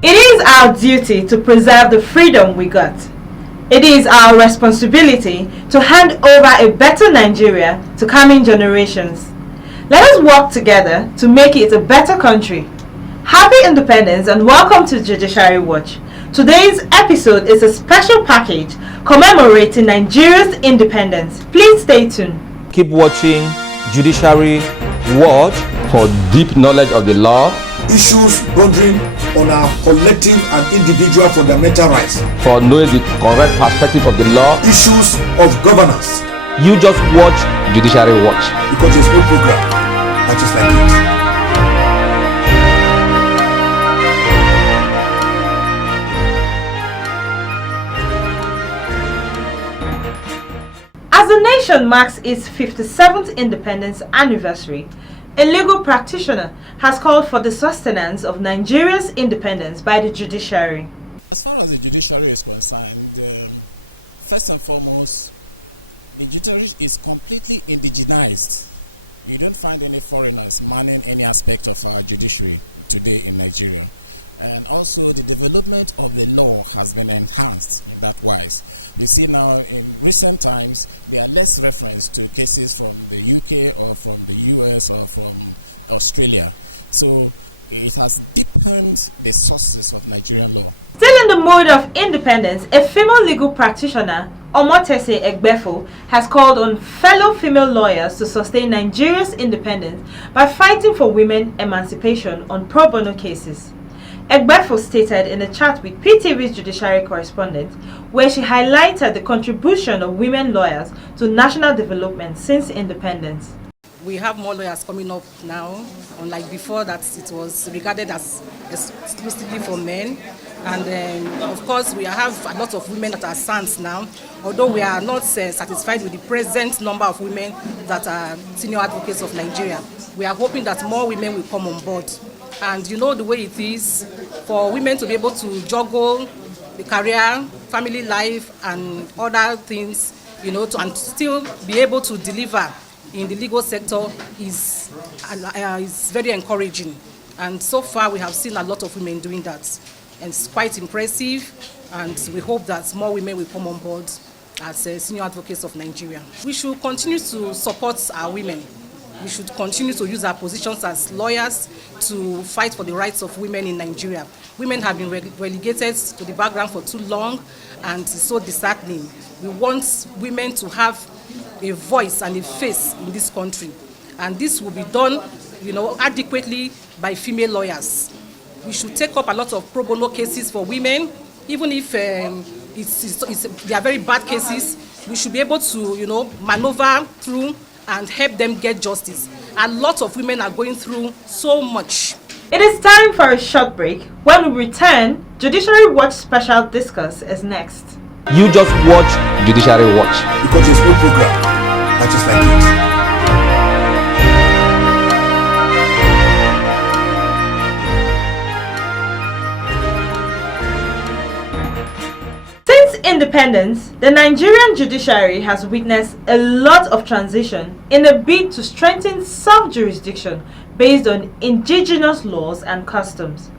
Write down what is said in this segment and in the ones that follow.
It is our duty to preserve the freedom we got. It is our responsibility to hand over a better Nigeria to coming generations. Let us work together to make it a better country. Happy Independence and welcome to Judiciary Watch. Today's episode is a special package commemorating Nigeria's independence. Please stay tuned. Keep watching Judiciary Watch for deep knowledge of the law, issues bordering on our collective and individual fundamental rights, for knowing the correct perspective of the law, issues of governance. You just watch Judiciary Watch, because there's no program that is like it. As the nation marks its 57th independence anniversary, a legal practitioner has called for the sustenance of Nigeria's independence by the judiciary. As far as the judiciary is concerned, first and foremost, the judiciary is completely indigenized. You don't find any foreigners manning any aspect of our judiciary today in Nigeria. And also the development of the law has been enhanced that wise. You see now in recent times there are less reference to cases from the UK or from the US or from Australia. So it has deepened the sources of Nigerian law. Still in the mood of independence, a female legal practitioner, Omotese Egbefo, has called on fellow female lawyers to sustain Nigeria's independence by fighting for women emancipation on pro bono cases. Egbefo stated in a chat with PTV's judiciary correspondent, where she highlighted the contribution of women lawyers to national development since independence. We have more lawyers coming up now, unlike before that it was regarded as exclusively for men. And of course, we have a lot of women that are SANs now, although we are not satisfied with the present number of women that are senior advocates of Nigeria. We are hoping that more women will come on board. And you know the way it is for women to be able to juggle the career, family life, and other things, you know, and still be able to deliver in the legal sector is very encouraging. And so far, we have seen a lot of women doing that. And it's quite impressive, and we hope that more women will come on board as senior advocates of Nigeria. We should continue to support our women. We should continue to use our positions as lawyers to fight for the rights of women in Nigeria. Women have been relegated to the background for too long, and it's so disheartening. We want women to have a voice and a face in this country, and this will be done, you know, adequately by female lawyers. We should take up a lot of pro bono cases for women, even if they are very bad cases. We should be able to, you know, maneuver through and help them get justice. A lot of women are going through so much. It is time for a short break. When we return, Judiciary Watch Special Discuss is next. You just watch Judiciary Watch, because there's no program that is like it. independence, the Nigerian judiciary has witnessed a lot of transition in a bid to strengthen self-jurisdiction based on indigenous laws and customs.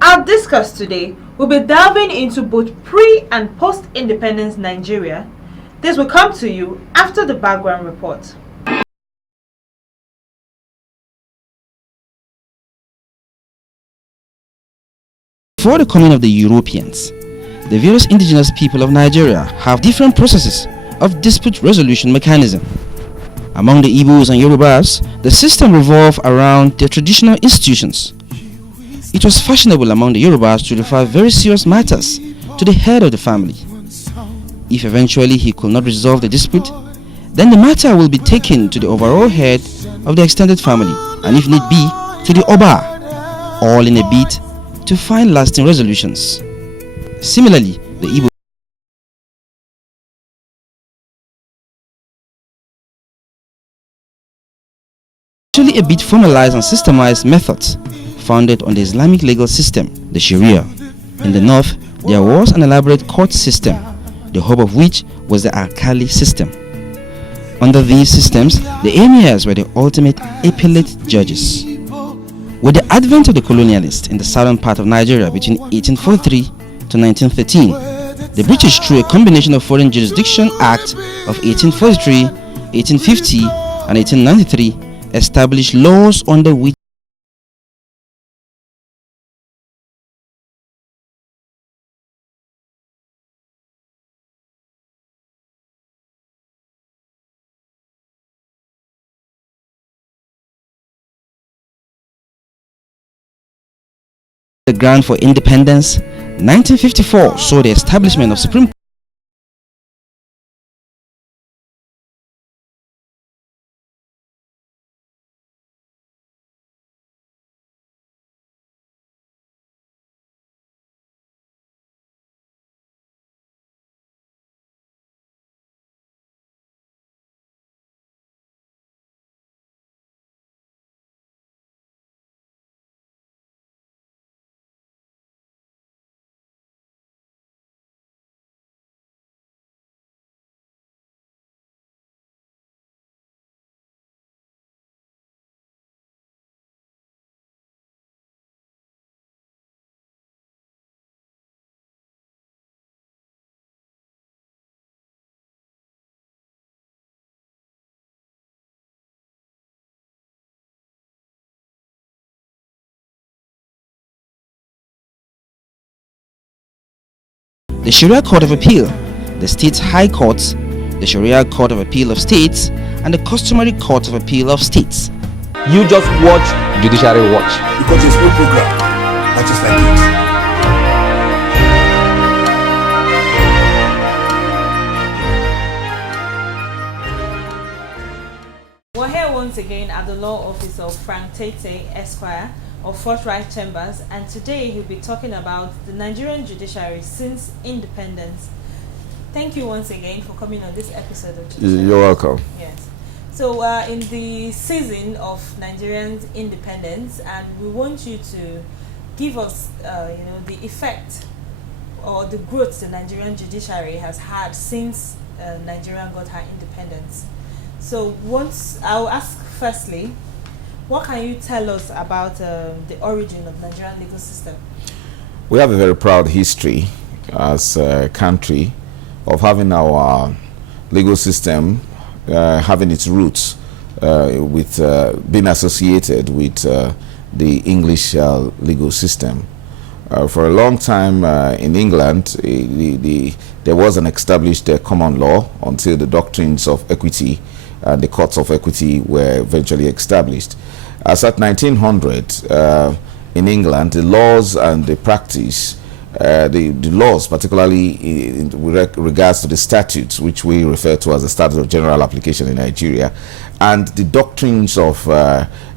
Our discuss today will be delving into both pre- and post-independence Nigeria. This will come to you after the background report. Before the coming of the Europeans, the various indigenous people of Nigeria have different processes of dispute resolution mechanism. Among the Igbos and Yorubas, the system revolved around their traditional institutions. It was fashionable among the Yorubas to refer very serious matters to the head of the family. If eventually he could not resolve the dispute, then the matter will be taken to the overall head of the extended family, and if need be, to the Oba, all in a bid to find lasting resolutions. Similarly, the Igbo actually a bit formalized and systemized methods founded on the Islamic legal system, the Sharia. In the north, there was an elaborate court system, the hub of which was the Alkali system. Under these systems, the emirs were the ultimate appellate judges. With the advent of the colonialists in the southern part of Nigeria between 1843 to 1913, the British, through a combination of Foreign Jurisdiction Act of 1843, 1850 and 1893, established laws under which the ground for independence. 1954 saw the establishment of Supreme the Sharia Court of Appeal, the State's High Courts, the Sharia Court of Appeal of States, and the Customary Court of Appeal of States. You just watch Judiciary Watch. Because there's no program that is like it. We're here once again at the law office of Frank TIETIE, Esquire, of Forthright Chambers, and today he'll be talking about the Nigerian judiciary since independence. Thank you once again for coming on this episode of Judiciary. You're welcome. Yes. So in the season of Nigerian independence, and we want you to give us, the effect or the growth the Nigerian judiciary has had since Nigeria got her independence. So I'll ask firstly, what can you tell us about the origin of Nigerian legal system? We have a very proud history as a country of having our legal system having its roots with being associated with the English legal system. For a long time in England, there was an established common law until the doctrines of equity and the courts of equity were eventually established. As at 1900 in England, the laws and the practice, the laws particularly in regards to the statutes, which we refer to as the Statute of General Application in Nigeria, and the doctrines of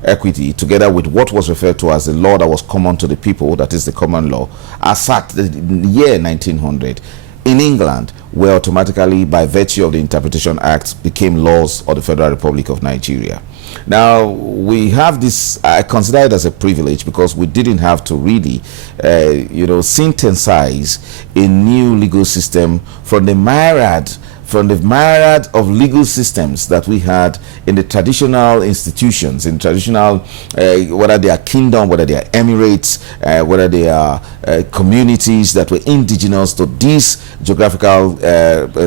equity, together with what was referred to as the law that was common to the people, that is the common law, as at the year 1900, in England, were automatically, by virtue of the Interpretation Act, became laws of the Federal Republic of Nigeria. Now, we have this, I consider it as a privilege because we didn't have to really, synthesize a new legal system from the myriad of legal systems that we had in the traditional institutions, in traditional, whether they are kingdom, whether they are emirates, whether they are communities that were indigenous to this geographical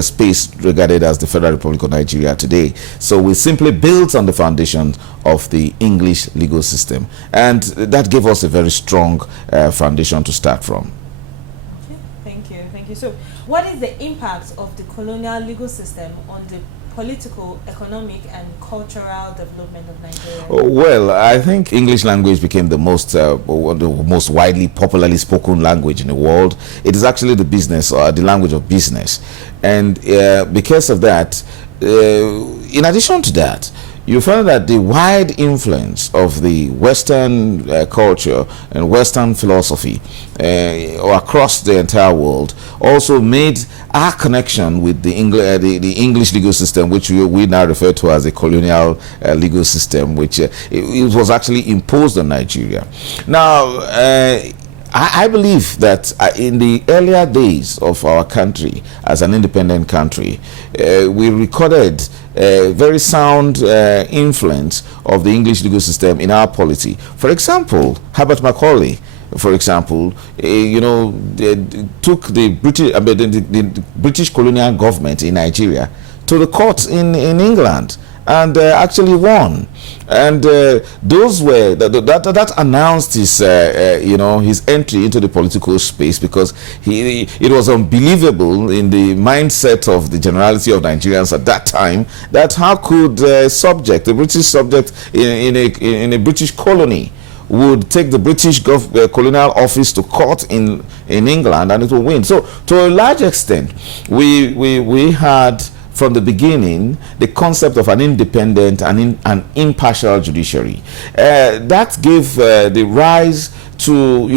space regarded as the Federal Republic of Nigeria today. So we simply built on the foundation of the English legal system, and that gave us a very strong foundation to start from. Thank you. So what is the impact of the colonial legal system on the political, economic, and cultural development of Nigeria? Well, I think English language became the most widely, popularly spoken language in the world. It is actually the language of business, and because of that, in addition to that, you find that the wide influence of the Western culture and Western philosophy across the entire world also made our connection with the English legal system, which we now refer to as a colonial legal system, which it was actually imposed on Nigeria. Now, I believe that in the earlier days of our country as an independent country, we recorded a very sound influence of the English legal system in our polity. For example, Herbert Macaulay, for example, took the British colonial government in Nigeria to the courts in England, and actually won. And those were that announced his his entry into the political space, because it was unbelievable in the mindset of the generality of Nigerians at that time that how could a British subject in a British colony would take the British colonial office to court in England and it will win. So to a large extent, we had from the beginning the concept of an independent and an impartial judiciary. That gave the rise to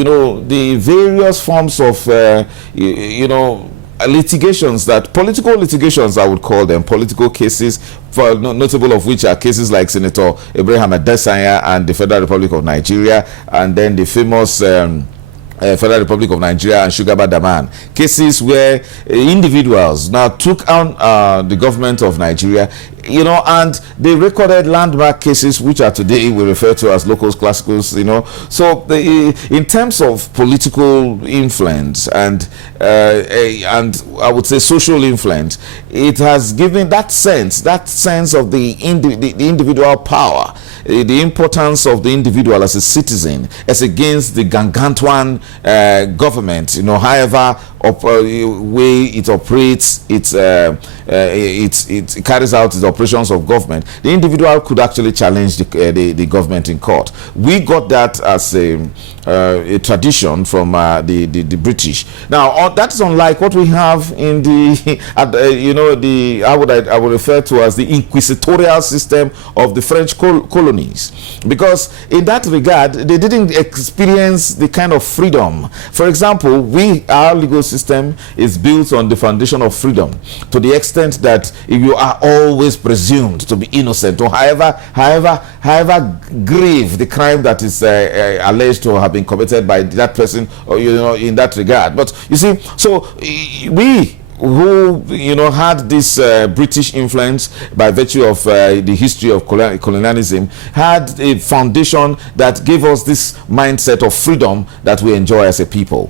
the various forms of litigations, political litigations, I would call them, political cases, for notable of which are cases like Senator Ibrahim Adesanya and the Federal Republic of Nigeria, and then the famous Federal Republic of Nigeria and Shugaba Daman, cases where individuals now took on the government of Nigeria, and they recorded landmark cases which are today we refer to as locus classicus, So in terms of political influence and I would say social influence, it has given that sense of the individual power, the importance of the individual as a citizen as against the gargantuan government, however way it operates, it carries out its operations of government. The individual could actually challenge the government in court. We got that as a tradition from the British. Now that is unlike what we have in I would refer to as the inquisitorial system of the French colonies, because in that regard they didn't experience the kind of freedom. For example, our legal system is built on the foundation of freedom, to the extent that you are always presumed to be innocent, or however grave the crime that is alleged to have been committed by that person, or in that regard. But you see, so we who had this British influence by virtue of the history of colonialism had a foundation that gave us this mindset of freedom that we enjoy as a people.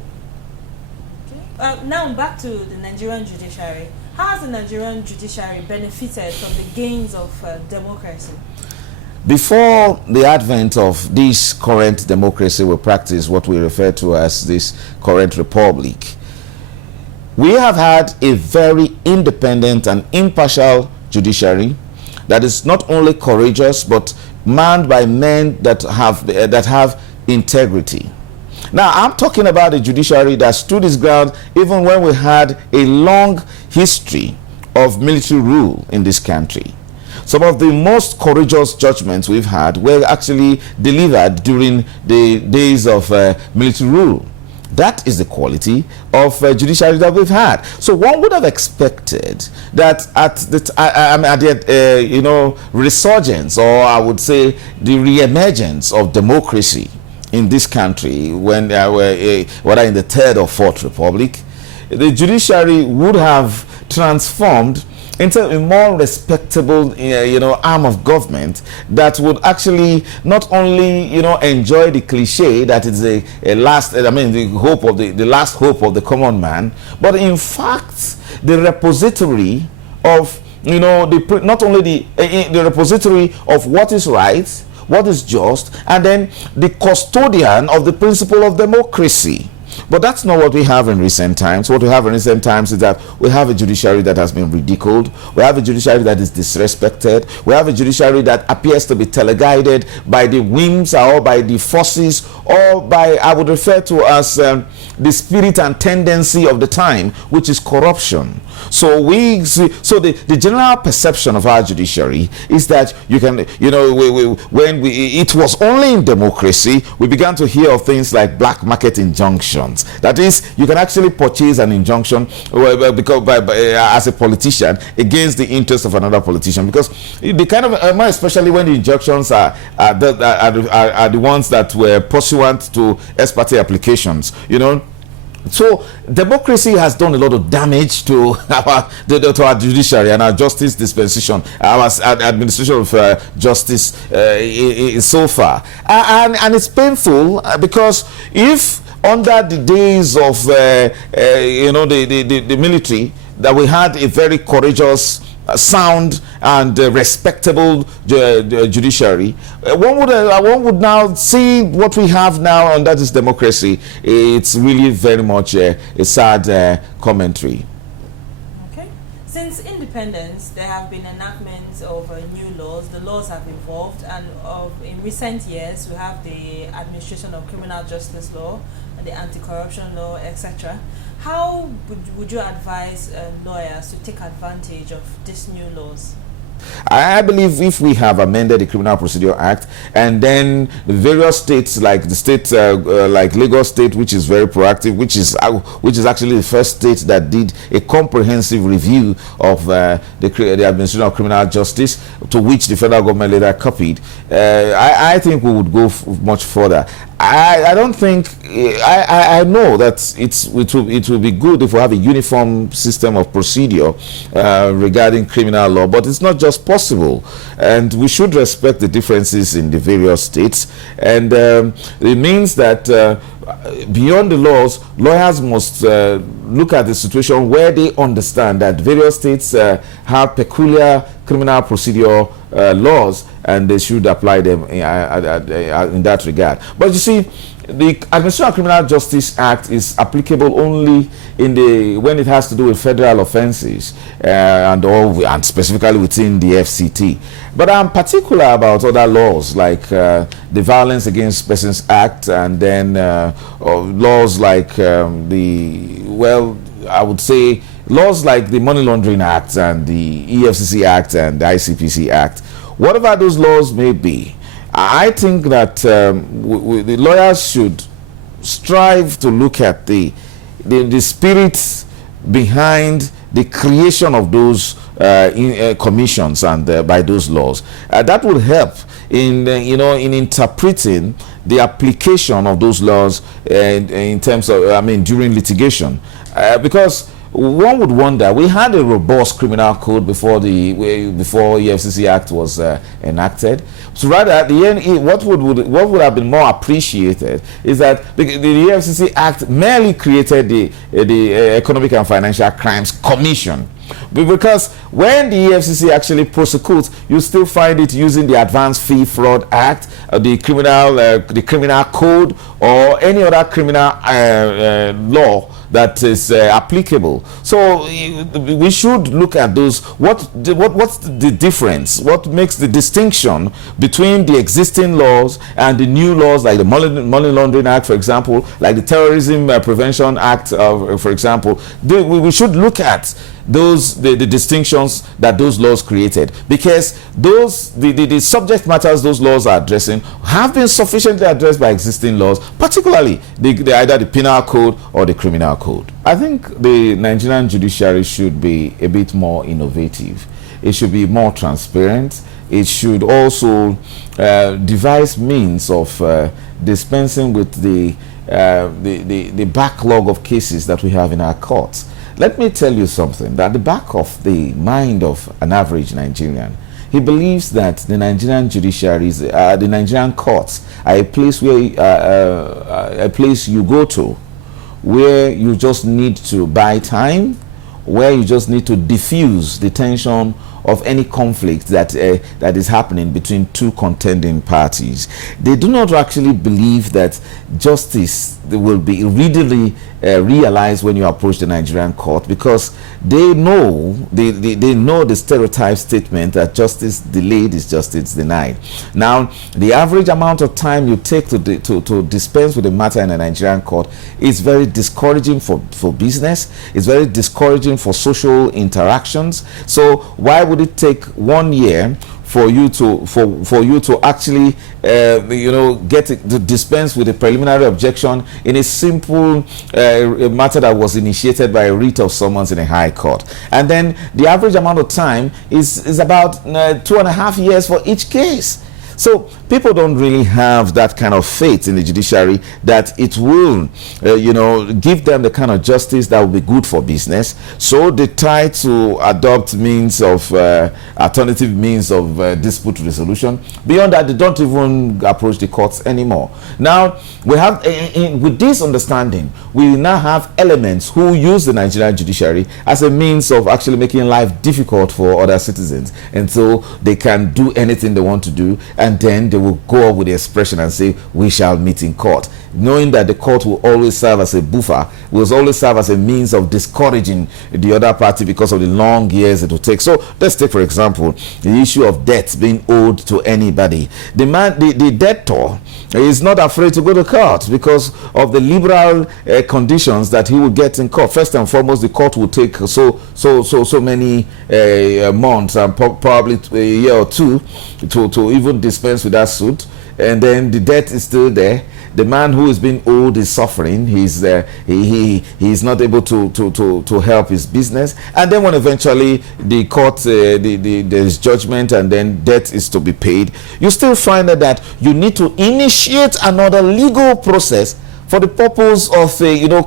Now back to the Nigerian judiciary. How has the Nigerian judiciary benefited from the gains of democracy? Before the advent of this current democracy we practice, what we refer to as this current republic, we have had a very independent and impartial judiciary that is not only courageous but manned by men that have integrity. Now, I'm talking about a judiciary that stood its ground even when we had a long history of military rule in this country. Some of the most courageous judgments we've had were actually delivered during the days of military rule. That is the quality of judiciary that we've had. So one would have expected that at the resurgence, or I would say the re-emergence of democracy in this country, when whether in the Third or Fourth Republic, the judiciary would have transformed into a more respectable, arm of government that would actually not only, enjoy the cliche that it's the last hope of the common man, but in fact, the repository of, not only the repository of what is right, what is just, and then the custodian of the principle of democracy. But that's not what we have in recent times. What we have in recent times is that we have a judiciary that has been ridiculed. We have a judiciary that is disrespected. We have a judiciary that appears to be teleguided by the whims or by the forces, or by, I would refer to as the spirit and tendency of the time, which is corruption. So we see, the general perception of our judiciary is that you can, it was only in democracy we began to hear of things like black market injunctions. That is, you can actually purchase an injunction as a politician against the interest of another politician, because the kind of, especially when the injunctions are the ones that were pursuant to ex parte applications, So democracy has done a lot of damage to our judiciary and our justice dispensation, our administration of justice so far, and it's painful because if under the days of the military, that we had a very courageous, sound and respectable judiciary, one would now see what we have now, and that is democracy. It's really very much a sad commentary. Okay. Since independence, there have been enactments of new laws. The laws have evolved, and in recent years, we have the administration of criminal justice law, the anti-corruption law, etc. How would you advise lawyers to take advantage of these new laws? I believe if we have amended the Criminal Procedure Act, and then the various states, like the state like Lagos State, which is very proactive, which is actually the first state that did a comprehensive review of the administration of criminal justice, to which the federal government later copied, I think we would go much further. I don't think, I know that it will be good if we have a uniform system of procedure regarding criminal law, but it's not just possible, and we should respect the differences in the various states, and it means that beyond the laws, lawyers must look at the situation where they understand that various states have peculiar criminal procedure laws, and they should apply them in that regard. But you see, the Administration of Criminal Justice Act is applicable only when it has to do with federal offenses and specifically within the FCT. But I'm particular about other laws like the Violence Against Persons Act, and then laws like I would say laws like the Money Laundering Act and the EFCC Act and the ICPC Act. Whatever those laws may be, I think that the lawyers should strive to look at the spirit behind the creation of those commissions and by those laws. That would help in interpreting the application of those laws in terms of, during litigation, because one would wonder, we had a robust criminal code before EFCC Act was enacted. So rather, at the end, what would have been more appreciated is that the EFCC Act merely created the Economic and Financial Crimes Commission. Because when the EFCC actually prosecutes, you still find it using the Advanced Fee Fraud Act, the criminal code, or any other criminal law that is applicable. So we should look at those. What's the difference? What makes the distinction between the existing laws and the new laws, like the Money Laundering Act, for example, like the Terrorism Prevention Act, for example? We should look at those the distinctions that those laws created, because the subject matters those laws are addressing have been sufficiently addressed by existing laws, particularly either the penal code or the criminal code. I think the Nigerian judiciary should be a bit more innovative. It should be more transparent. It should also devise means of dispensing with the backlog of cases that we have in our courts. Let me tell you something, that the back of the mind of an average Nigerian, he believes that the Nigerian judiciaries, the Nigerian courts, are a place where a place you go to, where you just need to buy time, where you just need to diffuse the tension of any conflict that is happening between two contending parties. They do not actually believe that justice will be readily realized when you approach the Nigerian court, because they know the stereotype statement that justice delayed is justice denied. Now, the average amount of time you take to dispense with a matter in a Nigerian court is very discouraging for business. It's very discouraging for social interactions. So why would it take 1 year for you to actually get to dispense with a preliminary objection in a simple matter that was initiated by a writ of summons in a high court? And then the average amount of time is about 2.5 years for each case. So people don't really have that kind of faith in the judiciary that it will, give them the kind of justice that will be good for business. So they try to adopt alternative means of dispute resolution. Beyond that, they don't even approach the courts anymore. Now, we have, with this understanding, we now have elements who use the Nigerian judiciary as a means of actually making life difficult for other citizens, and so they can do anything they want to do, and then they will go up with the expression and say, we shall meet in court, knowing that the court will always serve as a buffer, will always serve as a means of discouraging the other party because of the long years it will take. So let's take, for example, the issue of debts being owed to anybody. The debtor is not afraid to go to court because of the liberal conditions that he will get in court. First and foremost, the court will take so many months and probably a year or two to even dispense with that suit, and then the debt is still there. The man who is being owed is suffering. He's he's not able to help his business, and then when eventually the court there's judgment and then debt is to be paid, you still find that you need to initiate another legal process for the purpose of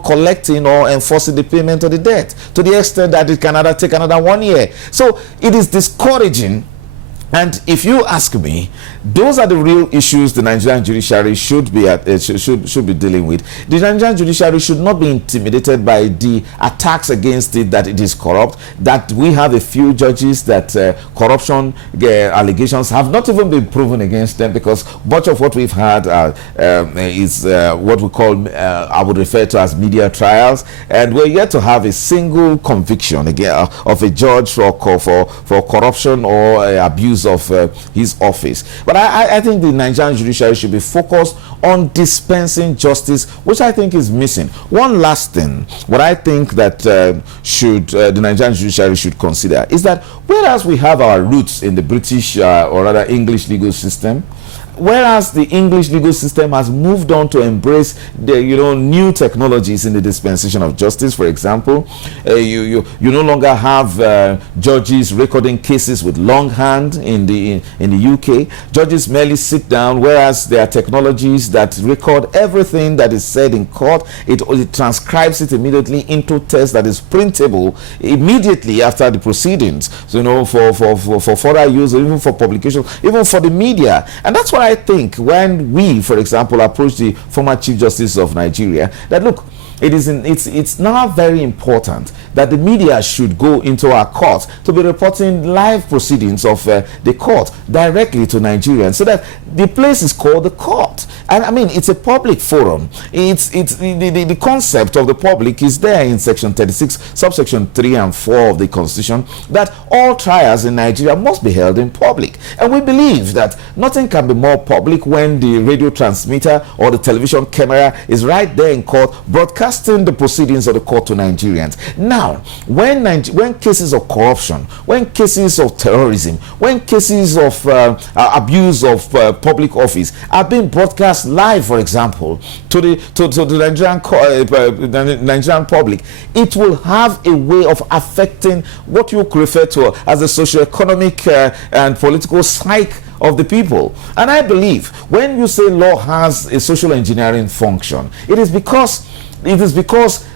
collecting or enforcing the payment of the debt, to the extent that it can take another 1 year. So it is discouraging. And if you ask me, those are the real issues the Nigerian judiciary should be dealing with. The Nigerian judiciary should not be intimidated by the attacks against it, that it is corrupt, that we have a few judges that corruption allegations have not even been proven against them, because much of what we've had is what we call, I would refer to as media trials, and we're yet to have a single conviction again of a judge for corruption or abuse of his office. But I think the Nigerian judiciary should be focused on dispensing justice, which I think is missing. One last thing, what I think that the Nigerian judiciary should consider is that whereas we have our roots in the British or rather English legal system, whereas the English legal system has moved on to embrace the new technologies in the dispensation of justice. For example, you no longer have judges recording cases with longhand in the UK. Judges merely sit down, whereas there are technologies that record everything that is said in court. It transcribes it immediately into text that is printable immediately after the proceedings. So for further use, or even for publication, even for the media. And that's what I think when we, for example, approach the former Chief Justice of Nigeria, that look, it's now very important that the media should go into our court to be reporting live proceedings of the court directly to Nigerians, so that the place is called the court. And I mean, it's a public forum. The concept of the public is there in section 36, subsection 3 and 4 of the Constitution, that all trials in Nigeria must be held in public. And we believe that nothing can be more public when the radio transmitter or the television camera is right there in court, broadcasting the proceedings of the court to Nigerians. Now, when cases of corruption, when cases of terrorism, when cases of abuse of public office are being broadcast live, for example, to the Nigerian public, it will have a way of affecting what you refer to as the socio-economic and political psyche of the people. And I believe when you say law has a social engineering function, it is because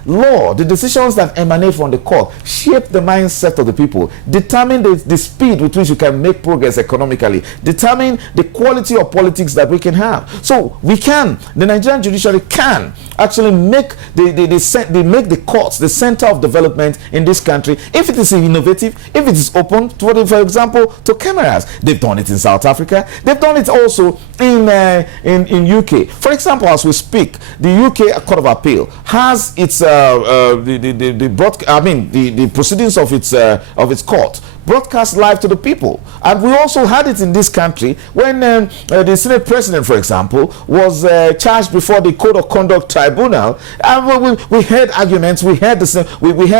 law, the decisions that emanate from the court, shape the mindset of the people, determine the speed with which you can make progress economically, determine the quality of politics that we can have. So the Nigerian judiciary can actually make the courts the center of development in this country if it is innovative, if it is open to, for example, to cameras. They've done it in South Africa. They've done it also in UK. For example, as we speak, the UK Court of Appeal has its the proceedings of its court broadcast live to the people. And we also had it in this country when the Senate President, for example, was charged before the Code of Conduct Tribunal. And we heard arguments, we heard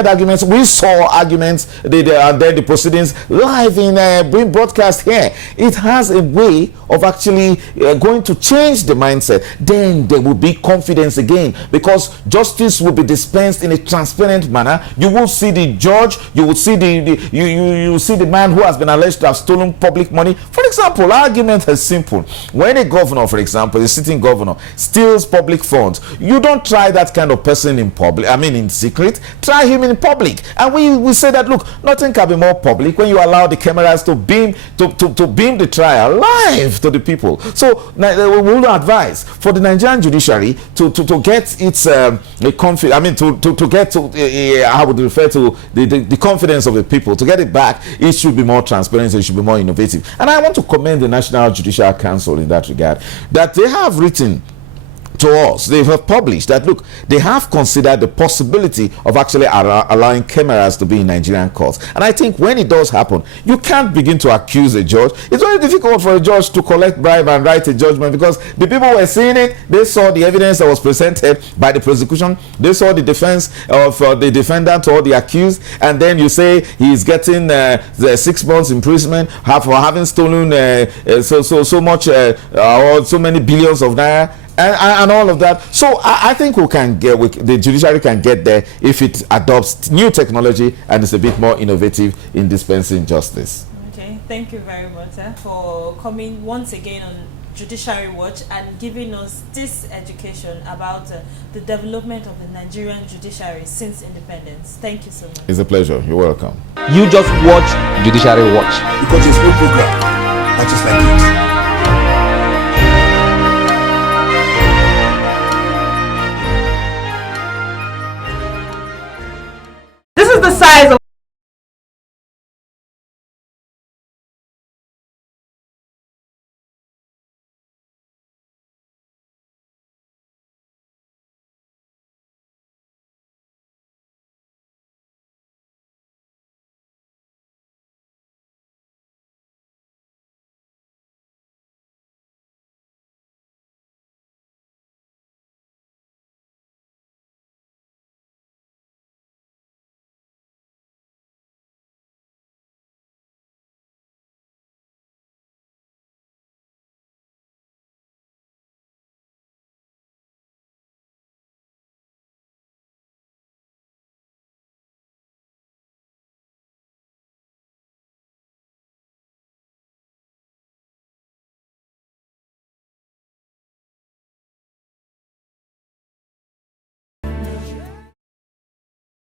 arguments, we saw arguments, and then the proceedings live in being broadcast here. It has a way of actually going to change the mindset. Then there will be confidence again, because justice will be dispensed in a transparent manner. You will see the judge, you will see you see the man who has been alleged to have stolen public money. For example, argument is simple. When a governor, for example, a sitting governor, steals public funds, you don't try that kind of person in public, in secret. Try him in public. And we say that, look, nothing can be more public when you allow the cameras to beam the trial live to the people. So we will advise for the Nigerian judiciary to get its I would refer to the confidence of the people, to get it back. It should be more transparent, it should be more innovative. And I want to commend the National Judicial Council in that regard, that they have written to us, they have published that, look, they have considered the possibility of actually allowing cameras to be in Nigerian courts. And I think when it does happen, you can't begin to accuse a judge. It's very difficult for a judge to collect bribe and write a judgment, because the people were seeing it, they saw the evidence that was presented by the prosecution, they saw the defense of the defendant or the accused, and then you say he's getting the 6 months imprisonment for having stolen so much or so many billions of naira. And all of that. So I think the judiciary can get there if it adopts new technology and is a bit more innovative in dispensing justice. Okay, thank you very much for coming once again on Judiciary Watch and giving us this education about the development of the Nigerian judiciary since independence. Thank you so much. It's a pleasure. You're welcome. You just watch Judiciary Watch. Because it's no program that is like it.